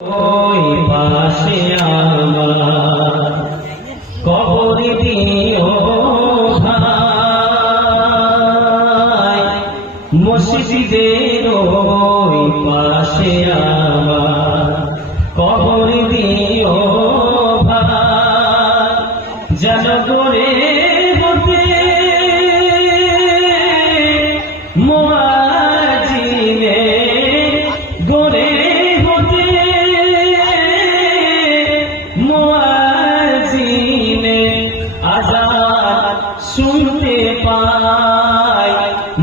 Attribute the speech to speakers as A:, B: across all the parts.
A: ওই পাশে আমার কবর দিও ভাই। মসজিদের ওই পাশে আমার কবর দিও ভাই। যেন করে মোয়াজিনে আজাদ শুনতে পাই,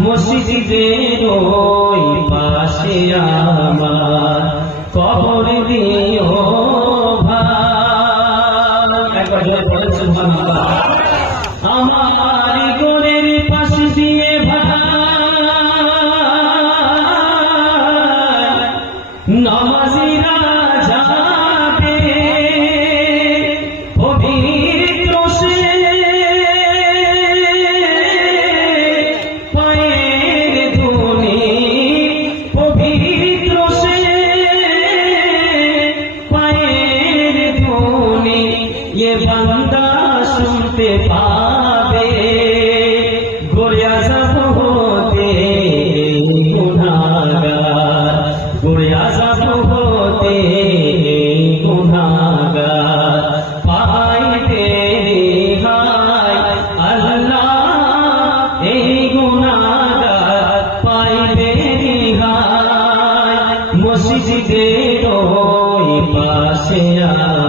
A: মসজিদের ওই পাশে আমার কবর দিও আমার গোরের পাশ দিয়ে ভাই, নামাজিরা যাবে ये बंदा सुनते पावे गुड़िया सब होते गुनागार गुड़िया सब होते गुनागार पाई तेरी हाय अल्लाह ए गुनागार पाई तेरी हाय मस्जिदेरो पासे आ